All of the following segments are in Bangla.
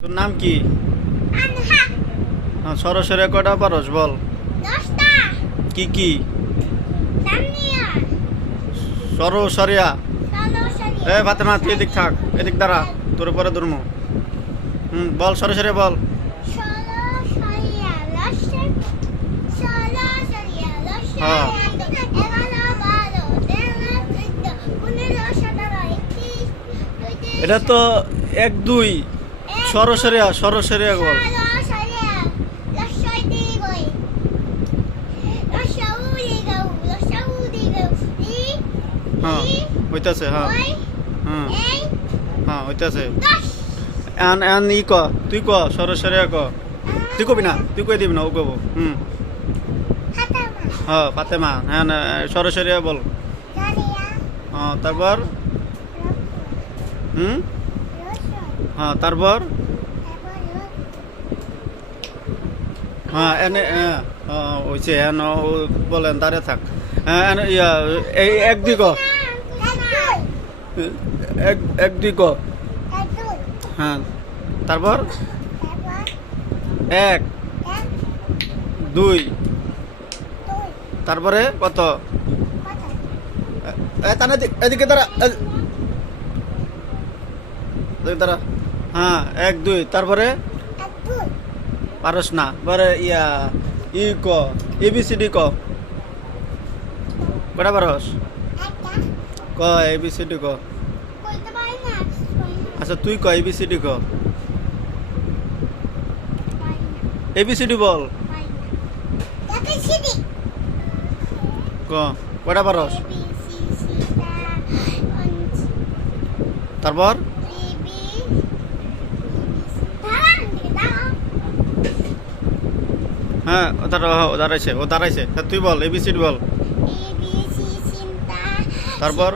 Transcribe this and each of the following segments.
তোর নাম কি? হ্যাঁ, সরাসরি কটা পারস বল। কি কি? সরসরিয়া এ ফাতেমা তুই এদিক থাক এদিক দাঁড়া তোর পরে ধর্ম। হুম বল সরাসরি বল। হ্যাঁ। এটা তো এক দুই। সরসরিয়া সরসরিয়া দিগৌ ই হ্যাঁ হইতাছে হ্যাঁ। হ্যাঁ হ্যাঁ হইতাছে। ক তুই ক সরসরিয়া ক। তুই কবি না তুই কই দিবি না ও কব। হুম। হ্যাঁ ফাতেমা হ্যাঁ না, সরসরিয়া বল। হ্যাঁ তারপর? হুম? হ্যাঁ তারপর? হ্যাঁ এনে হ্যাঁ হ্যাঁ, হইছে হ্যাঁ ন, ও বলেন দাঁড়িয়ে থাক। এনে ইয়া এই এক দুই ক এক এক দুই ক হ্যাঁ তারপর? এক দুই তারপরে কত? এদিক- দাঁড়া দাঁড়া। হ্যাঁ এক দুই তারপরে? পারস না পরে ইয়া ই ক এবিসিডি ক। কটা পারস? ক এবিসিডি ক। আচ্ছা তুই ক এবিসিডি ক? এবিসিডি বল। ক কটা পারস? তারপর? হ্যাঁ ও দাঁড়া ও দাঁড়াইছে ও দাঁড়াইছে তুই বল এবিসিডি বল। তারপর?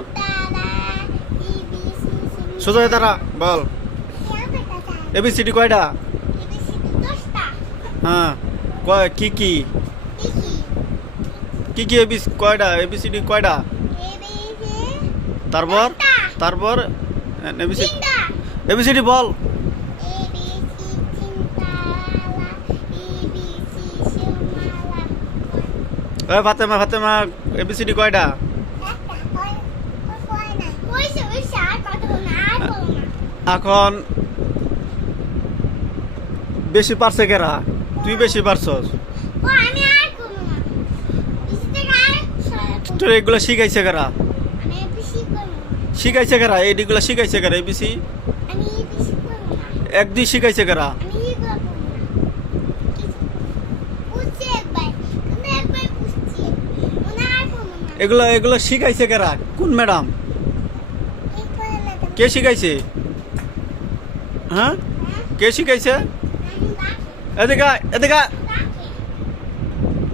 সোজা দাঁড়া বল। এবিসিডি কয়টা? হ্যাঁ কয় কি কি? কি কি এবিসি কয়টা? এবিসিডি কয়টা? তারপর? তারপর? এবিসিডি এবিসিডি বল। এ ফাতেমা ফাতেমা এবিসিডি কয়টা? এখন বেশি পারছে কেরা? তুই বেশি পারছস। তোর এগুলো শিখাইছে কেরা? শিখাইছে কেরা? এইগুলো শিখাইছে কেরা এবিসি এক দুই শিখাইছে কেরা? এগুলো এগুলো শিখাইছে কেরা? কোন ম্যাডাম? কে শিখাইছে? হ্যাঁ? কে শিখাইছে? এদিকে এদিকে।